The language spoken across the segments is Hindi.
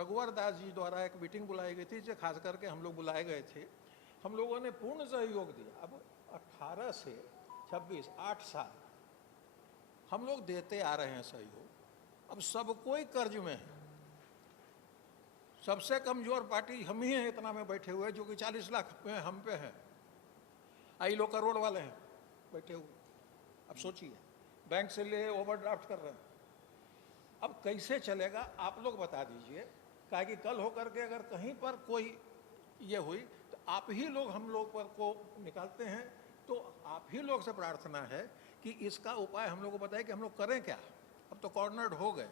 रघुवर दास जी द्वारा एक मीटिंग बुलाई गई थी, जो खास करके हम लोग बुलाए गए थे। हम लोगों ने पूर्ण सहयोग दिया। अब 18 से 26 8 साल हम लोग देते आ रहे हैं सहयोग। अब सब कोई कर्ज में है। सबसे कमजोर पार्टी हम ही हैं इतना में बैठे हुए, जो कि 40 लाख में हम पे हैं। आई लोग करोड़ वाले हैं बैठे हुए। अब सोचिए, बैंक से ले ओवरड्राफ्ट कर रहे हैं। अब कैसे चलेगा आप लोग बता दीजिए। क्या कि कल होकर के अगर कहीं पर कोई ये हुई तो आप ही लोग हम लोग पर को निकालते हैं। तो आप ही लोग से प्रार्थना है कि इसका उपाय हम लोग को बताएं कि हम लोग करें क्या। अब तो कॉर्नर्ड हो गए,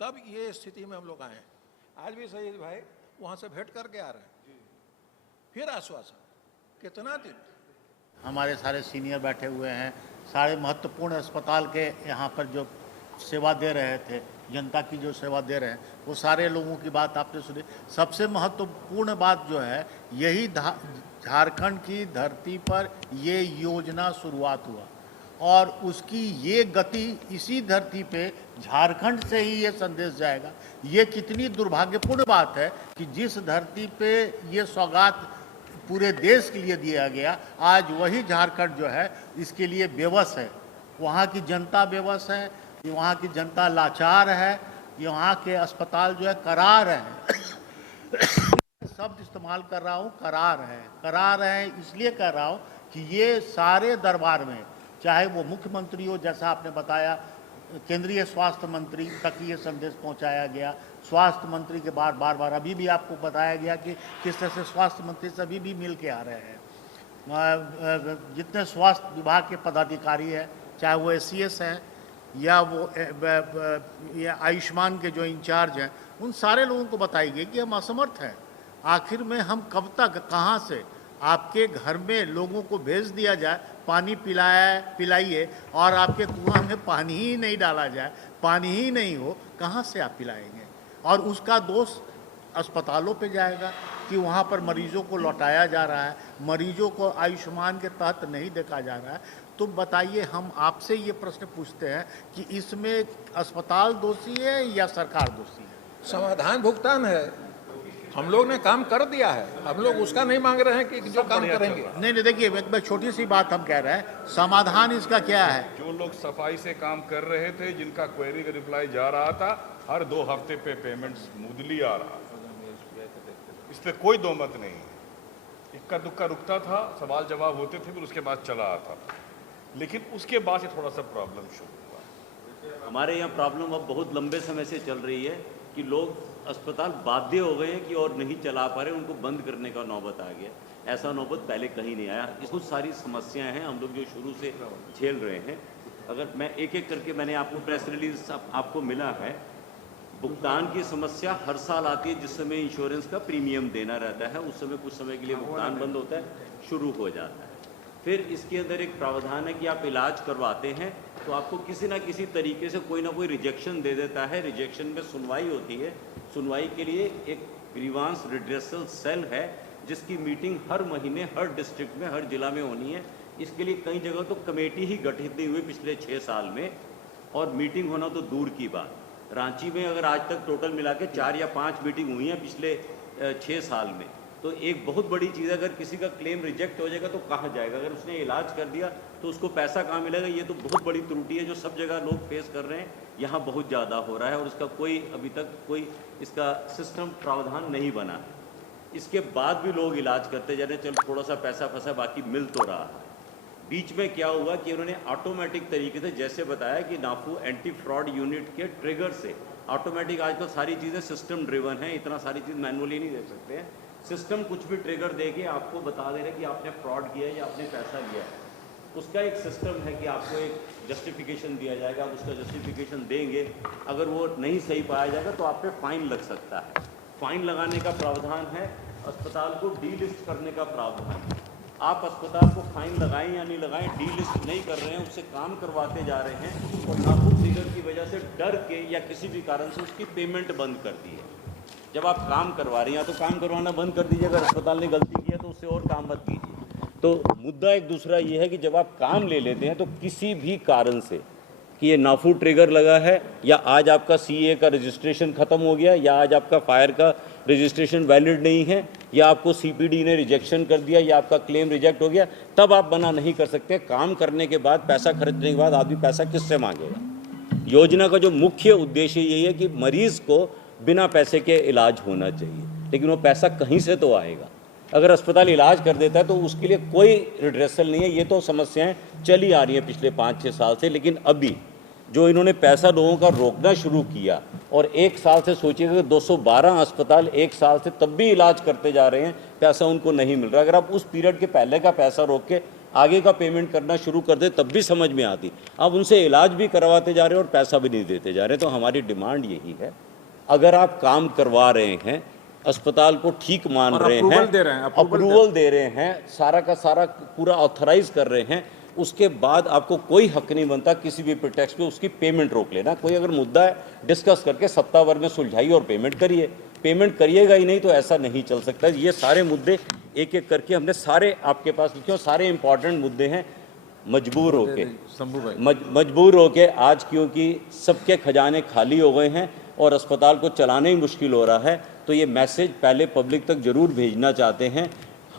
तब ये स्थिति में हम लोग आए। आज भी सईद भाई वहाँ से भेंट करके आ रहे हैं, फिर आश्वासन। कितना दिन हमारे सारे सीनियर बैठे हुए हैं, सारे महत्वपूर्ण अस्पताल के यहाँ पर जो सेवा दे रहे थे, जनता की जो सेवा दे रहे हैं, वो सारे लोगों की बात आपने सुनी। सबसे महत्वपूर्ण बात जो है, यही झारखंड की धरती पर ये योजना शुरुआत हुआ और उसकी ये गति इसी धरती पे झारखंड से ही ये संदेश जाएगा। ये कितनी दुर्भाग्यपूर्ण बात है कि जिस धरती पे ये सौगात पूरे देश के लिए दिया गया, आज वही झारखंड जो है इसके लिए बेबस है। वहाँ की जनता बेबस है, वहाँ की जनता लाचार है, यहाँ के अस्पताल जो है करार है। शब्द इस्तेमाल कर रहा हूँ, करार है इसलिए कर रहा हूँ कि ये सारे दरबार में, चाहे वो मुख्यमंत्री हो, जैसा आपने बताया, केंद्रीय स्वास्थ्य मंत्री तक ये संदेश पहुंचाया गया। स्वास्थ्य मंत्री के बार अभी भी आपको बताया गया कि किस तरह से स्वास्थ्य मंत्री से अभी भी मिल के आ रहे हैं। जितने स्वास्थ्य विभाग के पदाधिकारी हैं, चाहे वो SCS हैं या वो या आयुष्मान के जो इंचार्ज हैं, उन सारे लोगों को बताई गई कि हम असमर्थ हैं। आखिर में हम कब तक, कहाँ से आपके घर में लोगों को भेज दिया जाए, पानी पिलाइए और आपके कुआं में पानी ही नहीं डाला जाए, पानी ही नहीं हो, कहाँ से आप पिलाएंगे। और उसका दोष अस्पतालों पे जाएगा कि वहाँ पर मरीजों को लौटाया जा रहा है, मरीजों को आयुष्मान के तहत नहीं देखा जा रहा है। तो बताइए, हम आपसे ये प्रश्न पूछते हैं कि इसमें अस्पताल दोषी है या सरकार दोषी है? समाधान भुगतान है। हम लोग ने काम कर दिया है, हम लोग उसका नहीं मांग रहे हैं कि जो काम करेंगे। नहीं, देखिए, एक छोटी सी बात हम कह रहे हैं, समाधान इसका क्या है? जो लोग सफाई से काम कर रहे थे, जिनका क्वेरी का रिप्लाई जा रहा था, हर 2 हफ्ते पे पेमेंट स्मूथली आ रहा, इस पर कोई दो मत नहीं है। इक्का दुक्का रुकता था, सवाल जवाब होते थे, फिर उसके बाद चला आता था। लेकिन उसके बाद से थोड़ा सा प्रॉब्लम शुरू हुआ। हमारे यहाँ प्रॉब्लम अब बहुत लंबे समय से चल रही है कि लोग अस्पताल बाध्य हो गए हैं कि और नहीं चला पा रहे, उनको बंद करने का नौबत आ गया। ऐसा नौबत पहले कहीं नहीं आया। बहुत सारी समस्याएं हैं हम लोग जो शुरू से झेल रहे हैं। अगर मैं एक एक करके, मैंने आपको प्रेस रिलीज आपको मिला है, भुगतान की समस्या हर साल आती है। जिस समय इंश्योरेंस का प्रीमियम देना रहता है, उस समय कुछ समय के लिए भुगतान बंद होता है, शुरू हो जाता है। फिर इसके अंदर एक प्रावधान है कि आप इलाज करवाते हैं तो आपको किसी ना किसी तरीके से कोई ना कोई रिजेक्शन दे देता है। रिजेक्शन में सुनवाई होती है। सुनवाई के लिए एक ग्रीवांस रिड्रेसल सेल है, जिसकी मीटिंग हर महीने हर डिस्ट्रिक्ट में, हर जिला में होनी है। इसके लिए कई जगह तो कमेटी ही गठित नहीं हुई पिछले 6 साल में, और मीटिंग होना तो दूर की बात। रांची में अगर आज तक टोटल मिला के 4 या 5 मीटिंग हुई हैं पिछले 6 साल में, तो एक बहुत बड़ी चीज़ है। अगर किसी का क्लेम रिजेक्ट हो जाएगा तो कहाँ जाएगा? अगर उसने इलाज कर दिया तो उसको पैसा कहाँ मिलेगा? ये तो बहुत बड़ी त्रुटि है जो सब जगह लोग फेस कर रहे हैं। यहाँ बहुत ज़्यादा हो रहा है और इसका कोई अभी तक कोई इसका सिस्टम प्रावधान नहीं बना है। इसके बाद भी लोग इलाज करते जा रहे हैं, चल थोड़ा सा पैसा फंसा, बाकी मिल तो रहा है। बीच में क्या हुआ कि उन्होंने ऑटोमेटिक तरीके से, जैसे बताया कि नाफू एंटी फ्रॉड यूनिट के ट्रिगर से ऑटोमेटिक, आजकल सारी चीज़ें सिस्टम ड्रिवन है, इतना सारी चीज़ मैनुअली नहीं दे सकते हैं। सिस्टम कुछ भी ट्रिगर देके आपको बता दे रहे कि आपने फ्रॉड किया है या आपने पैसा लिया है। उसका एक सिस्टम है कि आपको एक जस्टिफिकेशन दिया जाएगा, आप उसका जस्टिफिकेशन देंगे। अगर वो नहीं सही पाया जाएगा तो आप पे फाइन लग सकता है। फाइन लगाने का प्रावधान है। अस्पताल को डीलिस्ट करने का प्रावधान है। आप अस्पताल को फाइन लगाएं या नहीं लगाएं, डीलिस्ट नहीं कर रहे हैं, उससे काम करवाते जा रहे हैं और नाखुद फिगर की वजह से डर के या किसी भी कारण से उसकी पेमेंट बंद कर दी है। जब आप काम करवा रहे हैं तो काम करवाना बंद कर दीजिए। अगर अस्पताल ने गलती की है तो उससे और काम मत कीजिए। तो मुद्दा एक दूसरा ये है कि जब आप काम ले लेते हैं तो किसी भी कारण से कि ये नाफू ट्रिगर लगा है, या आज आपका सीए का रजिस्ट्रेशन ख़त्म हो गया, या आज आपका फायर का रजिस्ट्रेशन वैलिड नहीं है, या आपको सीपीडी ने रिजेक्शन कर दिया, या आपका क्लेम रिजेक्ट हो गया, तब आप मना नहीं कर सकते। काम करने के बाद, पैसा खर्चने के बाद आदमी पैसा किससे मांगेगा? योजना का जो मुख्य उद्देश्य यही है कि मरीज़ को बिना पैसे के इलाज होना चाहिए, लेकिन वो पैसा कहीं से तो आएगा। अगर अस्पताल इलाज कर देता है तो उसके लिए कोई रिड्रेसल नहीं है। ये तो समस्याएं चली आ रही हैं पिछले 5-6 साल से, लेकिन अभी जो इन्होंने पैसा लोगों का रोकना शुरू किया, और 1 साल से सोचिएगा कि 212 अस्पताल 1 साल से तब भी इलाज करते जा रहे हैं, पैसा उनको नहीं मिल रहा। अगर आप उस पीरियड के पहले का पैसा रोक के आगे का पेमेंट करना शुरू कर दे तब भी समझ में आती। अब उनसे इलाज भी करवाते जा रहे हैं और पैसा भी नहीं देते जा रहे। तो हमारी डिमांड यही है, अगर आप काम करवा रहे हैं, अस्पताल को ठीक मान रहे हैं, अप्रूवल दे रहे हैं, सारा का सारा पूरा ऑथराइज कर रहे हैं, उसके बाद आपको कोई हक नहीं बनता किसी भी प्रिटेक्स्ट पे उसकी पेमेंट रोक लेना। कोई अगर मुद्दा है डिस्कस करके सप्ताह भर में सुलझाइए और पेमेंट करिए। पेमेंट करिएगा ही नहीं तो ऐसा नहीं चल सकता। ये सारे मुद्दे एक एक करके हमने सारे आपके पास लिखे और सारे इंपॉर्टेंट मुद्दे हैं। मजबूर होके आज, क्योंकि सबके खजाने खाली हो गए हैं और अस्पताल को चलाना ही मुश्किल हो रहा है, तो ये मैसेज पहले पब्लिक तक जरूर भेजना चाहते हैं,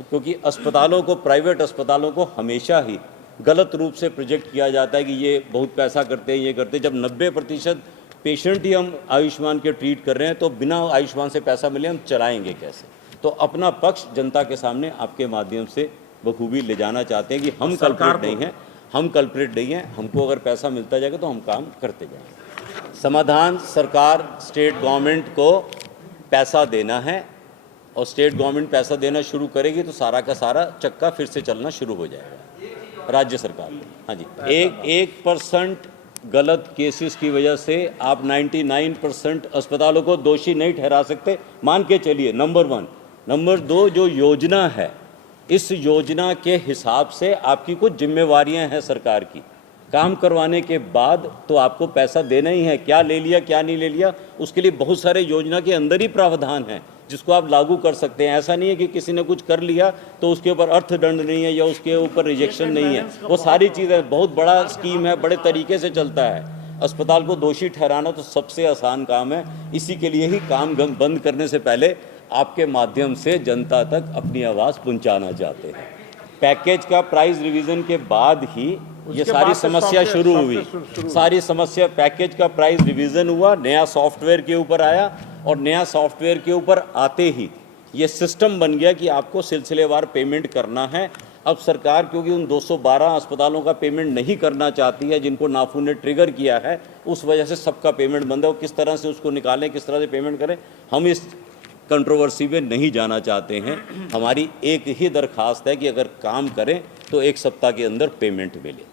क्योंकि अस्पतालों को, प्राइवेट अस्पतालों को हमेशा ही गलत रूप से प्रोजेक्ट किया जाता है कि ये बहुत पैसा करते हैं, ये करते हैं। जब 90% पेशेंट ही हम आयुष्मान के ट्रीट कर रहे हैं, तो बिना आयुष्मान से पैसा मिले हम चलाएंगे कैसे? तो अपना पक्ष जनता के सामने आपके माध्यम से बखूबी ले जाना चाहते हैं कि हम कल्प्रेट नहीं हैं, हमको अगर पैसा मिलता जाएगा तो हम काम करते जाएंगे। समाधान सरकार, स्टेट गवर्नमेंट को पैसा देना है, और स्टेट गवर्नमेंट पैसा देना शुरू करेगी तो सारा का सारा चक्का फिर से चलना शुरू हो जाएगा राज्य सरकार को। हाँ जी, 1% गलत केसेस की वजह से आप 99% अस्पतालों को दोषी नहीं ठहरा सकते, मान के चलिए, नंबर 1। नंबर 2, जो योजना है, इस योजना के हिसाब से आपकी कुछ जिम्मेवारियां हैं सरकार की। काम करवाने के बाद तो आपको पैसा देना ही है। क्या ले लिया, क्या नहीं ले लिया, उसके लिए बहुत सारे योजना के अंदर ही प्रावधान हैं जिसको आप लागू कर सकते हैं। ऐसा नहीं है कि किसी ने कुछ कर लिया तो उसके ऊपर अर्थदंड नहीं है या उसके ऊपर रिजेक्शन नहीं है। वो सारी चीज़ें, बहुत बड़ा स्कीम है, बड़े तरीके से चलता है। अस्पताल को दोषी ठहराना तो सबसे आसान काम है। इसी के लिए ही काम बंद करने से पहले आपके माध्यम से जनता तक अपनी आवाज़ पहुंचाना चाहते हैं। पैकेज का प्राइस रिवीजन के बाद ही ये सारी समस्या शुरू हुई। सारी समस्या, पैकेज का प्राइस रिवीजन हुआ, नया सॉफ्टवेयर के ऊपर आया, और नया सॉफ्टवेयर के ऊपर आते ही ये सिस्टम बन गया कि आपको सिलसिलेवार पेमेंट करना है। अब सरकार, क्योंकि उन 212 अस्पतालों का पेमेंट नहीं करना चाहती है जिनको नाफू ने ट्रिगर किया है, उस वजह से सबका पेमेंट बंद है। वो किस तरह से उसको निकालें, किस तरह से पेमेंट करें, हम इस कंट्रोवर्सी में नहीं जाना चाहते हैं। हमारी एक ही दरख्वास्त है कि अगर काम करें तो 1 सप्ताह के अंदर पेमेंट मिले,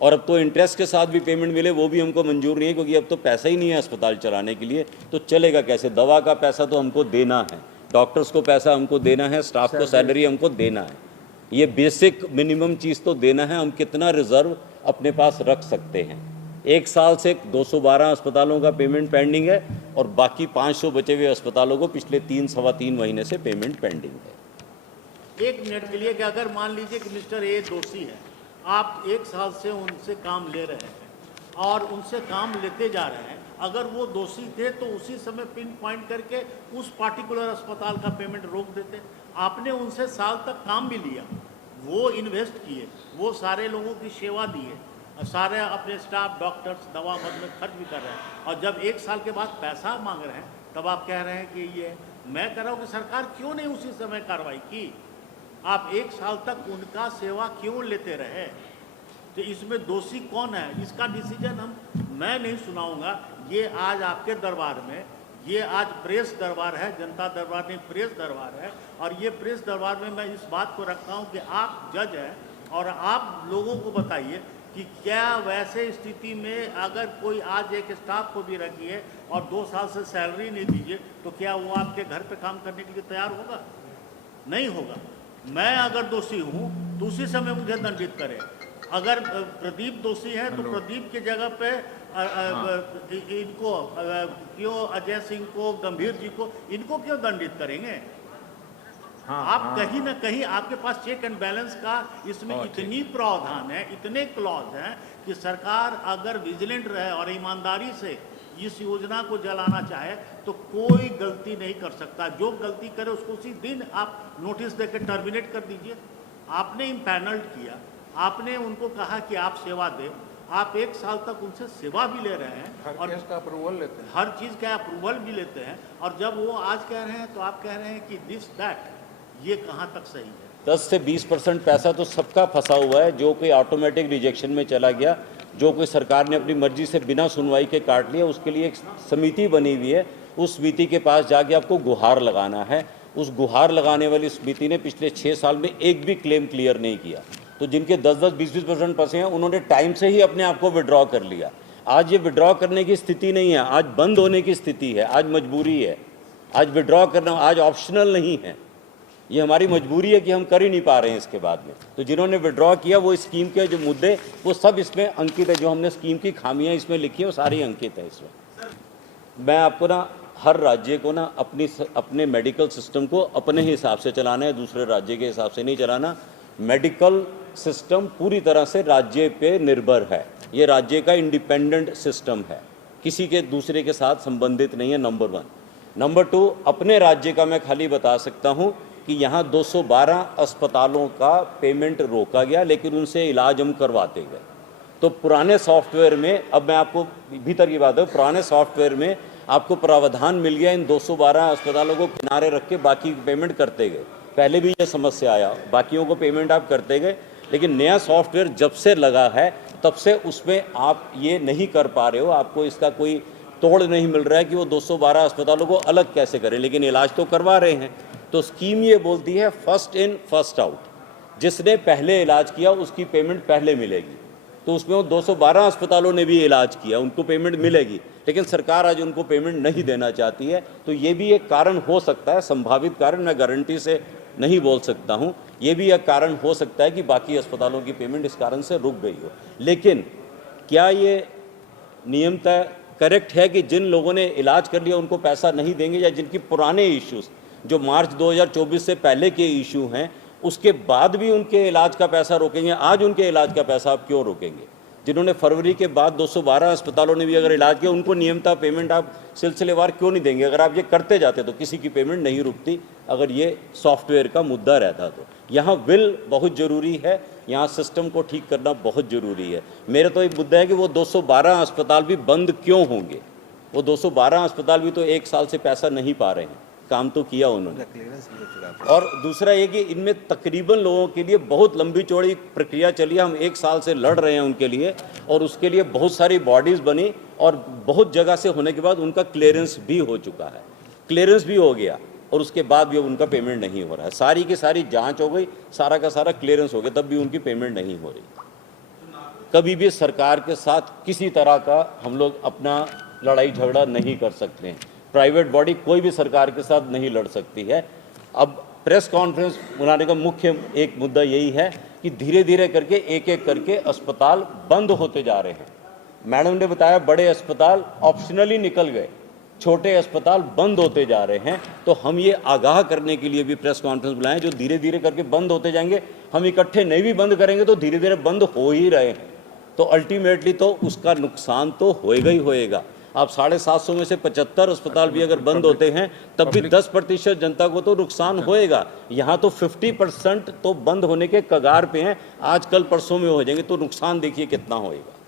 और अब तो इंटरेस्ट के साथ भी पेमेंट मिले, वो भी हमको मंजूर नहीं है, क्योंकि अब तो पैसा ही नहीं है अस्पताल चलाने के लिए। तो चलेगा कैसे? दवा का पैसा तो हमको देना है, डॉक्टर्स को पैसा हमको देना है, स्टाफ को सैलरी हमको देना है, ये बेसिक मिनिमम चीज़ तो देना है। हम कितना रिजर्व अपने पास रख सकते हैं? 1 साल से 212 अस्पतालों का पेमेंट पेंडिंग है, और बाकी 500 बचे हुए अस्पतालों को पिछले 3-3.25 महीने से पेमेंट पेंडिंग है। 1 मिनट के लिए कि अगर मान लीजिए कि मिस्टर ए दोषी है, आप 1 साल से उनसे काम ले रहे हैं और उनसे काम लेते जा रहे हैं, अगर वो दोषी थे तो उसी समय पिन पॉइंट करके उस पार्टिकुलर अस्पताल का पेमेंट रोक देते। आपने उनसे साल तक काम भी लिया, वो इन्वेस्ट किए, वो सारे लोगों की सेवा दिए, सारे अपने स्टाफ, डॉक्टर्स, दवा मद में खर्च भी कर रहे हैं, और जब 1 साल के बाद पैसा मांग रहे हैं तब आप कह रहे हैं कि ये, मैं कह रहा हूँ कि सरकार क्यों नहीं उसी समय कार्रवाई की? आप 1 साल तक उनका सेवा क्यों लेते रहे? तो इसमें दोषी कौन है, इसका डिसीजन मैं नहीं सुनाऊंगा। ये आज आपके दरबार में, ये आज प्रेस दरबार है, जनता दरबार नहीं प्रेस दरबार है, और ये प्रेस दरबार में मैं इस बात को रखता हूँ कि आप जज हैं और आप लोगों को बताइए कि क्या वैसे स्थिति में अगर कोई आज एक स्टाफ को भी रखिए और 2 साल से सैलरी नहीं दीजिए तो क्या वो आपके घर पे काम करने के लिए तैयार होगा? नहीं होगा। मैं अगर दोषी हूँ तो उसी समय मुझे दंडित करें। अगर प्रदीप दोषी है तो प्रदीप की जगह पे इनको क्यों, अजय सिंह को, गंभीर जी को, इनको क्यों दंडित करेंगे? आप कहीं ना कहीं आपके पास चेक एंड बैलेंस का इसमें इतनी प्रावधान है, इतने क्लॉज हैं कि सरकार अगर विजिलेंट रहे और ईमानदारी से इस योजना को चलाना चाहे तो कोई गलती नहीं कर सकता। जो गलती करे उसको उसी दिन आप नोटिस देकर टर्मिनेट कर दीजिए। आपने इम्पैनल्ड किया, आपने उनको कहा कि आप सेवा दें, आप 1 साल तक उनसे सेवा भी ले रहे हैं और केस का अप्रूवल लेते हैं, हर चीज़ का अप्रूवल भी लेते हैं, और जब वो आज कह रहे हैं तो आप कह रहे हैं कि दिस दैट, ये कहाँ तक सही है? 10 से 20% पैसा तो सबका फंसा हुआ है, जो कोई ऑटोमेटिक रिजेक्शन में चला गया, जो कोई सरकार ने अपनी मर्जी से बिना सुनवाई के काट लिया, उसके लिए एक समिति बनी हुई है। उस समिति के पास जाके आपको गुहार लगाना है। उस गुहार लगाने वाली समिति ने पिछले 6 साल में एक भी क्लेम क्लियर नहीं किया। तो जिनके 10-10, 20-20% फंसे हैं, उन्होंने टाइम से ही अपने आप को विड्रॉ कर लिया। आज ये विड्रॉ करने की स्थिति नहीं है, आज बंद होने की स्थिति है, आज मजबूरी है। आज विड्रॉ करना आज ऑप्शनल नहीं है, ये हमारी मजबूरी है कि हम कर ही नहीं पा रहे हैं इसके बाद में। तो जिन्होंने विड्रॉ किया, वो स्कीम के जो मुद्दे वो सब इसमें अंकित है, जो हमने स्कीम की खामियां इसमें लिखी है वो सारी अंकित है इसमें। मैं आपको ना हर राज्य को ना अपने मेडिकल सिस्टम को अपने हिसाब से चलाना है, दूसरे राज्य के हिसाब से नहीं चलाना। मेडिकल सिस्टम पूरी तरह से राज्य पे निर्भर है, ये राज्य का इंडिपेंडेंट सिस्टम है, किसी के दूसरे के साथ संबंधित नहीं है, नंबर 1। नंबर 2, अपने राज्य का मैं खाली बता सकता हूँ कि यहाँ 212 अस्पतालों का पेमेंट रोका गया, लेकिन उनसे इलाज हम करवाते गए। तो पुराने सॉफ्टवेयर में, अब मैं आपको भीतर की बात है, पुराने सॉफ्टवेयर में आपको प्रावधान मिल गया इन 212 अस्पतालों को किनारे रख के बाकी पेमेंट करते गए। पहले भी ये समस्या आया, बाकियों को पेमेंट आप करते गए, लेकिन नया सॉफ्टवेयर जब से लगा है तब से उसमें आप ये नहीं कर पा रहे हो, आपको इसका कोई तोड़ नहीं मिल रहा है कि वो 212 अस्पतालों को अलग कैसे करें, लेकिन इलाज तो करवा रहे हैं। तो स्कीम ये बोलती है फर्स्ट इन फर्स्ट आउट, जिसने पहले इलाज किया उसकी पेमेंट पहले मिलेगी। तो उसमें वो 212 अस्पतालों ने भी इलाज किया, उनको पेमेंट मिलेगी, लेकिन सरकार आज उनको पेमेंट नहीं देना चाहती है। तो ये भी एक कारण हो सकता है, संभावित कारण, मैं गारंटी से नहीं बोल सकता हूँ, ये भी एक कारण हो सकता है कि बाकी अस्पतालों की पेमेंट इस कारण से रुक गई हो। लेकिन क्या ये नियमतः करेक्ट है कि जिन लोगों ने इलाज कर लिया उनको पैसा नहीं देंगे, या जिनकी पुराने इश्यूज़ जो मार्च 2024 से पहले के इशू हैं उसके बाद भी उनके इलाज का पैसा रोकेंगे? आज उनके इलाज का पैसा आप क्यों रोकेंगे? जिन्होंने फरवरी के बाद 212 अस्पतालों ने भी अगर इलाज किया, उनको नियमतः पेमेंट आप सिलसिलेवार क्यों नहीं देंगे? अगर आप ये करते जाते तो किसी की पेमेंट नहीं रुकती, अगर ये सॉफ्टवेयर का मुद्दा रहता तो। यहाँ विल बहुत ज़रूरी है, यहाँ सिस्टम को ठीक करना बहुत ज़रूरी है। मेरा तो एक मुद्दा है कि वो 212 अस्पताल भी बंद क्यों होंगे? वो 212 अस्पताल भी तो 1 साल से पैसा नहीं पा रहे हैं, काम तो किया उन्होंने। और दूसरा ये कि इनमें तकरीबन लोगों के लिए बहुत लंबी चौड़ी प्रक्रिया चली है, हम 1 साल से लड़ रहे हैं उनके लिए, और उसके लिए बहुत सारी बॉडीज़ बनी और बहुत जगह से होने के बाद उनका क्लियरेंस भी हो चुका है, क्लियरेंस भी हो गया, और उसके बाद भी उनका पेमेंट नहीं हो रहा है। सारी की सारी जांच हो गई, सारा का सारा क्लियरेंस हो गया, तब भी उनकी पेमेंट नहीं हो रही। कभी भी सरकार के साथ किसी तरह का हम लोग अपना लड़ाई झगड़ा नहीं कर सकते हैं, प्राइवेट बॉडी कोई भी सरकार के साथ नहीं लड़ सकती है। अब प्रेस कॉन्फ्रेंस बुलाने का मुख्य एक मुद्दा यही है कि धीरे धीरे करके एक एक करके अस्पताल बंद होते जा रहे हैं। मैडम ने बताया बड़े अस्पताल ऑप्शनली निकल गए, छोटे अस्पताल बंद होते जा रहे हैं। तो हम ये आगाह करने के लिए भी प्रेस कॉन्फ्रेंस बुलाएं, जो धीरे धीरे करके बंद होते जाएंगे। हम इकट्ठे नहीं भी बंद करेंगे तो धीरे धीरे बंद हो ही रहे हैं, तो अल्टीमेटली तो उसका नुकसान तो होएगा ही होएगा। आप 750 में से 75 अस्पताल भी अगर बंद होते हैं तब भी 10% जनता को तो नुकसान होएगा। यहाँ तो 50% तो बंद होने के कगार पे हैं, आज कल परसों में हो जाएंगे, तो नुकसान देखिए कितना होएगा।